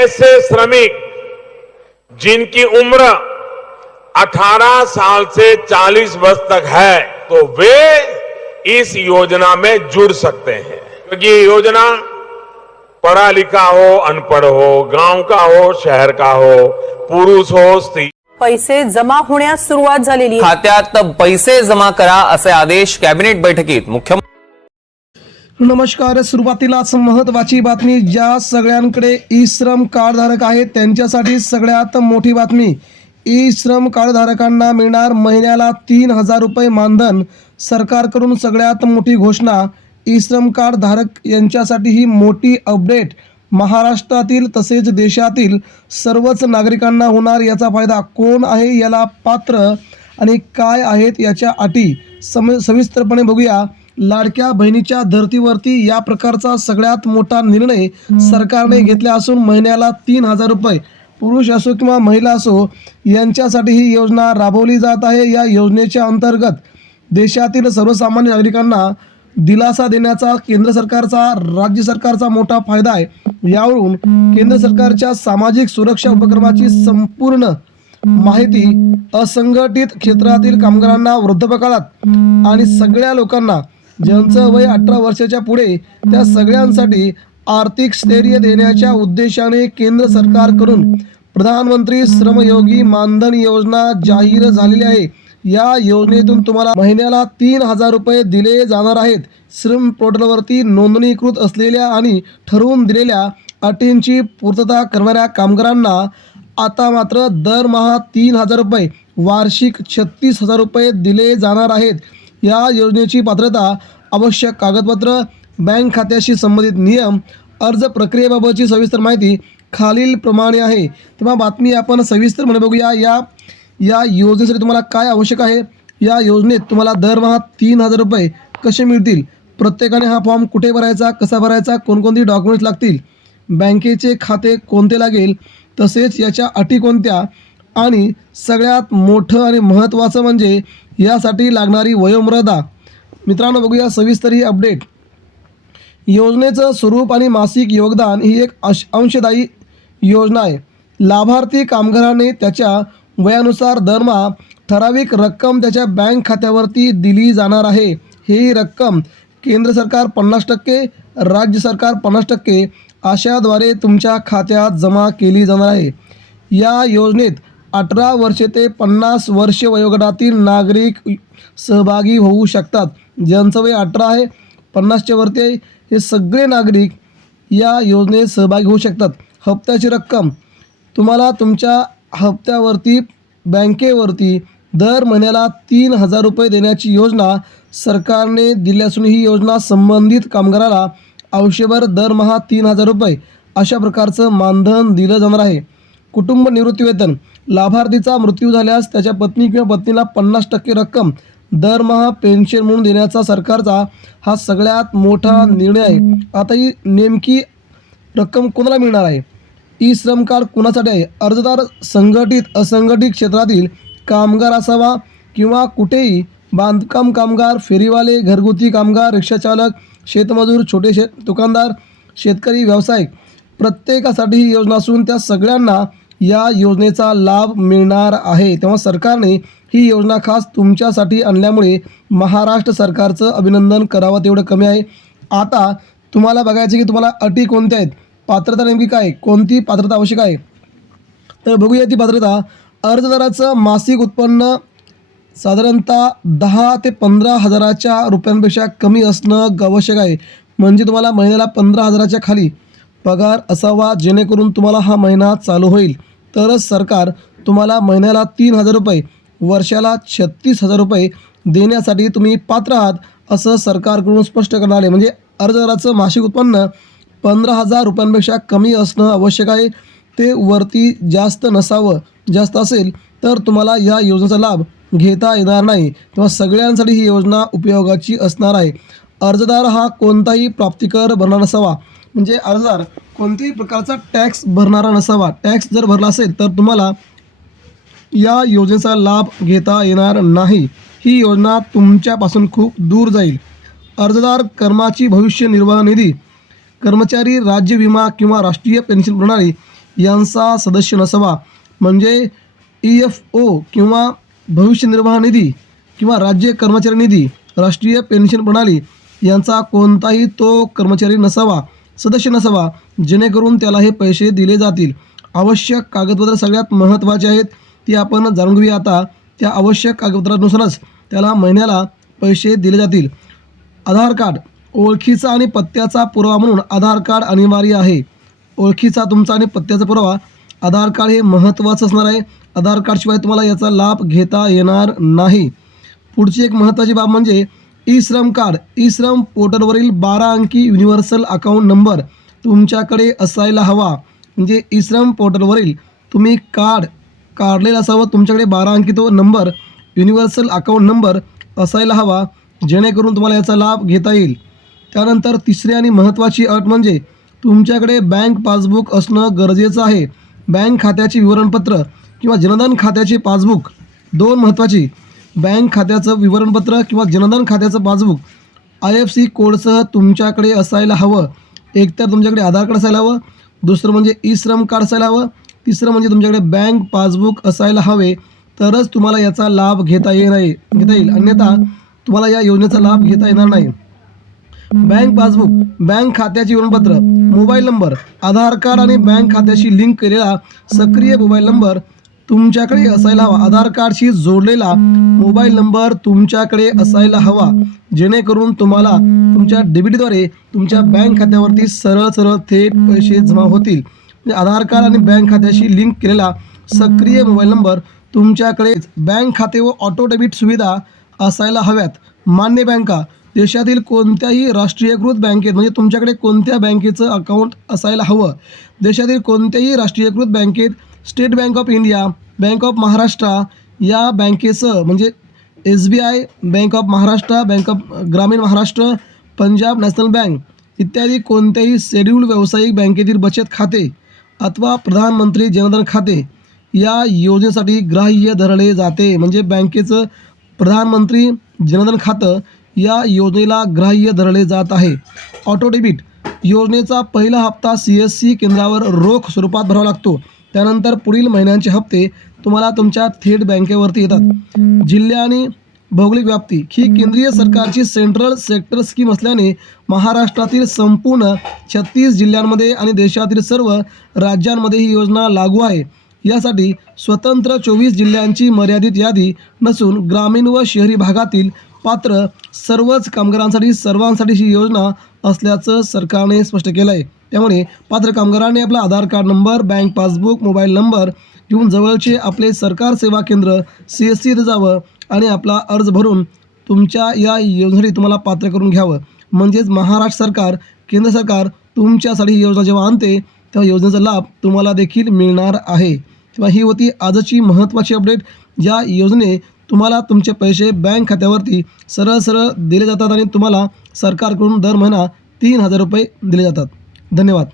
ऐसे श्रमिक जिनकी उम्र 18 साल से 40 वर्ष तक है तो वे इस योजना में जुड़ सकते हैं, क्योंकि ये योजना पढ़ा लिखा हो अनपढ़ हो, गांव का हो शहर का हो, पुरुष हो स्त्री, पैसे जमा होण्यास सुरुवात झालेली आहे। खात्यात पैसे जमा करा असे आदेश कॅबिनेट बैठकीत मुख्यमंत्री। नमस्कार, सुरुवातीलाच महत्त्वाची बातमी। ज्या सगळ्यांकडे ई श्रम कार्ड धारक आहेत त्यांच्यासाठी सगळ्यात मोठी बातमी। ई श्रम कार्ड धारकांना मिळणार महिन्याला 3,000 रुपये मानधन। सरकारकडून सगळ्यात मोठी घोषणा। ई श्रम कार्ड धारक यांच्यासाठी ही मोठी अपडेट। महाराष्ट्रातील तसेच देशातील सर्वच नागरिकांना होणार याचा फायदा। कोण आहे याला पात्र आणि काय आहेत याच्या अटी सविस्तरपणे बघूया। लाडक्या बहिणीच्या धर्तीवरती या प्रकारचा सगळ्यात मोठा निर्णय सरकारने घेतला असून महिन्याला 3,000 रुपये पुरुष असो किंवा महिला असो यांच्यासाठी ही योजना राबवली जात आहे। या योजनेच्या अंतर्गत देशातील सर्वसामान्य नागरिकांना दिलासा देण्याचा केंद्र सरकारचा राज्य सरकारचा मोठा फायदा आहे। यावरून केंद्र सरकारच्या सामाजिक सुरक्षा उपक्रमाची संपूर्ण माहिती असंघटित क्षेत्रातील कामगारांना, वृद्धापकाळात आणि सगळ्या लोकांना ज्यांचं वय 18 वर्षाच्या पुढे त्या सगळ्यांसाठी आर्थिक स्थैर्य देण्याच्या उद्देशाने केंद्र सरकारकडून प्रधानमंत्री श्रमयोगी मानधन योजना जाहीर झालेली आहे। या योजनेतून तुम्हाला महिन्याला 3,000 रुपये दिले जाणार आहेत। श्रम पोर्टलवरती नोंदणीकृत असलेल्या आणि ठरवून दिलेल्या अटींची पूर्तता करणाऱ्या कामगारांना आता मात्र दरमहा 3,000 रुपये वार्षिक 36,000 रुपये दिले जाणार आहेत। या योजनेची पात्रता, आवश्यक कागदपत्र, बँक खात्याशी संबंधित नियम, अर्ज प्रक्रियेबाबतची सविस्तर माहिती खालीलप्रमाणे आहे। तेव्हा बातमी आपण सविस्तरपणे बघूया। या योजनेसाठी तुम्हाला काय आवश्यक आहे, या योजनेत तुम्हाला दरमहा 3,000 रुपये कसे मिळतील, प्रत्येकाने हा फॉर्म कुठे भरायचा, कसा भरायचा, कोणकोणती डॉक्युमेंट्स लागतील, बँकेचे खाते कोणते लागेल, तसेच याच्या अटी कोणत्या, आणि सगळ्यात मोठं आणि महत्त्वाचं म्हणजे यासाठी लागणारी वयोमर्यादा। मित्रांनो बघूया सविस्तर ही अपडेट। योजनेचं स्वरूप आणि मासिक योगदान ही एक अंशदायी योजना आहे। लाभार्थी कामगाराने त्याच्या वयानुसार दरमहा ठराविक रक्कम त्याच्या बँक खात्यावरती दिली जाणार आहे। ही रक्कम केंद्र सरकार 50%, राज्य सरकार 50% अशाद्वारे तुमच्या खात्यात जमा केली जाणार आहे। या योजनेत 18 वर्षे ते 50 वर्षे वयोगटातील नागरिक सहभागी होऊ शकतात। ज्यांचं वय 18 आहे, 50च्या वरती आहे, हे सगळे नागरिक या योजनेत सहभागी होऊ शकतात। हप्त्याची रक्कम तुम्हाला तुमच्या हप्त्यावरती बँकेवरती दर महिन्याला 3,000 रुपये देण्याची योजना सरकारने दिली असून ही योजना संबंधित कामगाराला आयुष्यभर दरमहा 3,000 रुपये अशा प्रकारचं मानधन दिलं जाणार आहे। कुटुंब निवृत्तीवेतन, लाभार्थीचा मृत्यू झाल्यास त्याच्या पत्नी किंवा पत्नीला 50% रक्कम दरमहा पेन्शन म्हणून देण्याचा सरकारचा हा सगळ्यात मोठा निर्णय आहे। आता ही नेमकी रक्कम कोणाला मिळणार आहे, ई श्रम कार्ड कुणासाठी आहे? अर्जदार संघटित असंघटित क्षेत्रातील कामगार असावा किंवा कुठेही बांधकाम कामगार, फेरीवाले, घरगुती कामगार, रिक्षाचालक, शेतमजूर, छोटे दुकानदार, शेतकरी, व्यावसायिक, प्रत्येकासाठी ही योजना असून त्या सगळ्यांना या योजनेचा लाभ मिळणार आहे। तेव्हा सरकारने ही योजना खास तुमच्यासाठी आणल्यामुळे महाराष्ट्र सरकारचं अभिनंदन करावं तेवढं कमी आहे। आता तुम्हाला बघायचं की तुम्हाला अटी कोणत्या आहेत, पात्रता नेमकी काय, कोणती पात्रता आवश्यक आहे, तर बघूया ती पात्रता। अर्जदाराचं मासिक उत्पन्न साधारणतः 10 ते 15 हजाराच्या रुपयांपेक्षा कमी असणं आवश्यक आहे। म्हणजे तुम्हाला महिन्याला 15,000च्या खाली पगार असावा, जेणेकरून तुम्हाला हा महिना चालू होईल। तरच सरकार तुम्हाला महिन्याला 3,000 रुपये, वर्षाला 36,000 रुपये देण्यासाठी तुम्ही पात्र आहात असं सरकारकडून स्पष्ट करणार आहे। म्हणजे अर्जदाराचं मासिक उत्पन्न 15,000 रुपयांपेक्षा कमी असणं आवश्यक आहे। ते वरती जास्त नसावं, जास्त असेल तर तुम्हाला या योजनेचा लाभ घेता येणार नाही। तेव्हा सगळ्यांसाठी ही योजना उपयोगाची असणार आहे। अर्जदार हा कोणताही प्राप्तिकर भरणार नसावा, म्हणजे अर्जदार कोणत्याही प्रकारचा टॅक्स भरणारा नसावा। टॅक्स जर भरला असेल तर तुम्हाला या योजनेचा लाभ घेता येणार नाही। ही योजना तुमच्यापासून खूप दूर जाईल। अर्जदार कर्माची भविष्य निर्वाह निधी, कर्मचारी राज्य विमा किंवा राष्ट्रीय पेन्शन प्रणाली यांचा सदस्य नसावा. म्हणजे EFO किंवा भविष्य निर्वाह निधी किंवा राज्य कर्मचारी निधी, राष्ट्रीय पेन्शन प्रणाली यांचा कोणताही तो कर्मचारी नसावा, सदस्य नसावा, जेणेकरून त्याला हे पैसे दिले जातील. आवश्यक कागदपत्र सगळ्यात महत्त्वाचे आहेत, ती आपण जाणून घेऊया आता. त्या आवश्यक कागदपत्रानुसारच त्याला महिन्याला पैसे दिले जातील. आधार कार्ड, ओळखीचा आणि पत्त्याचा पुरावा म्हणून आधार कार्ड अनिवार्य आहे. ओळखीचा तुमचा आणि पत्त्याचा पुरावा, आधार कार्ड हे महत्त्वाचं असणार आहे. आधार कार्डशिवाय तुम्हाला याचा लाभ घेता येणार नाही. पुढची एक महत्त्वाची बाब म्हणजे ई-श्रम कार्ड. ई-श्रम पोर्टलवरील 12 अंकी युनिव्हर्सल अकाउंट नंबर तुमच्याकडे असायला हवा. म्हणजे ई-श्रम पोर्टलवरील तुम्ही कार्ड काढलेलं असावं, तुमच्याकडे 12 अंकी तो नंबर, युनिव्हर्सल अकाउंट नंबर असायला हवा, जेणेकरून तुम्हाला याचा लाभ घेता येईल. त्यानंतर तिसरी आणि महत्त्वाची अट म्हणजे तुमच्याकडे बँक पासबुक असणं गरजेचं आहे. बँक खात्याचे विवरणपत्र किंवा जनधन खात्याचे पासबुक, दोन महत्त्वाची. बँक खात्याचं विवरणपत्र किंवा जनधन खात्याचं पासबुक IFSC कोडसह तुमच्याकडे असायला हवं. एकतर तुमच्याकडे आधार कार्ड असायला हवं, दुसरं म्हणजे ई-श्रम कार्ड असायला हवं, तिसरं म्हणजे तुमच्याकडे बँक पासबुक असायला हवे, तरच तुम्हाला याचा लाभ घेता येईल. अन्यथा तुम्हाला या योजनेचा लाभ घेता येणार नाही. बँक पासबुक, बँक खात्याचे विवरणपत्र, मोबाईल नंबर, आधार कार्ड आणि बँक खात्याशी लिंक केलेला सक्रिय मोबाईल नंबर तुमच्याकडे असायला हवा. आधार कार्डशी जोडलेला मोबाईल नंबर तुमच्याकडे असायला हवा, जेणेकरून तुम्हाला तुमच्या DBTद्वारे तुमच्या बँक खात्यावरती सरळ थेट पैसे जमा होतील. आधार कार्ड आणि बँक खात्याशी लिंक केलेला सक्रिय मोबाईल नंबर तुमच्याकडे. बँक खाते व ऑटो डेबिट सुविधा असायला हव्यात. मान्य बँका, देशातील कोणत्याही राष्ट्रीयकृत बँकेत, म्हणजे तुमच्याकडे कोणत्या बँकेचं अकाउंट असायला हवं. देशातील कोणत्याही राष्ट्रीयकृत बँकेत state bank of India, bank of Maharashtra या बँकेचं, म्हणजे SBI, bank of Maharashtra, bank of ग्रामीण महाराष्ट्र, पंजाब नॅशनल बँक इत्यादी कोणत्याही शेड्यूल्ड व्यावसायिक बँकेतील बचत खाते अथवा प्रधानमंत्री जनधन खाते या योजनेसाठी ग्राह्य धरले जाते. म्हणजे बँकेचं प्रधानमंत्री जनधन खातं या योजनेला ग्राह्य धरले जात आहे. ऑटो डेबिट योजनेचा पहिला हप्ता CSC केंद्रावर रोख स्वरूपात भरावा लागतो. त्यानंतर पुढील महिन्यांचे हप्ते तुम्हाला तुमच्या थेट बँकेवरती येतात. जिल्हे आणि भौगोलिक व्याप्ती ही केंद्रीय सरकारची सेंट्रल सेक्टर स्कीम असल्याने महाराष्ट्रातील संपूर्ण 36 जिल्ह्यांमध्ये आणि देशातील सर्व राज्यांमध्ये ही योजना लागू आहे. यासाठी स्वतंत्र 24 जिल्ह्यांची मर्यादित यादी नसून ग्रामीण व शहरी भागातील पात्र सर्वच कामगारांसाठी सर्वांसाठी ही योजना असल्याचं सरकारने स्पष्ट केलं आहे. त्यामुळे पात्र कामगारांनी आपला Aadhaar card number, bank passbook, mobile number घेऊन जवळचे आपले सरकार सेवा केंद्र CSC इथं जावं आणि आपला अर्ज भरून तुमच्या या योजनेसाठी तुम्हाला पात्र करून घ्यावं. म्हणजेच महाराष्ट्र सरकार, केंद्र सरकार तुमच्यासाठी ही योजना जेव्हा आणते तेव्हा योजनेचा लाभ तुम्हाला देखील मिळणार आहे. तेव्हा ही होती आजची महत्त्वाची अपडेट. या योजने तुम्हाला तुमचे पैसे बँक खात्यावरती सरळ दिले जातात आणि तुम्हाला सरकारकडून दर महिना 3,000 रुपये दिले जातात. धन्यवाद.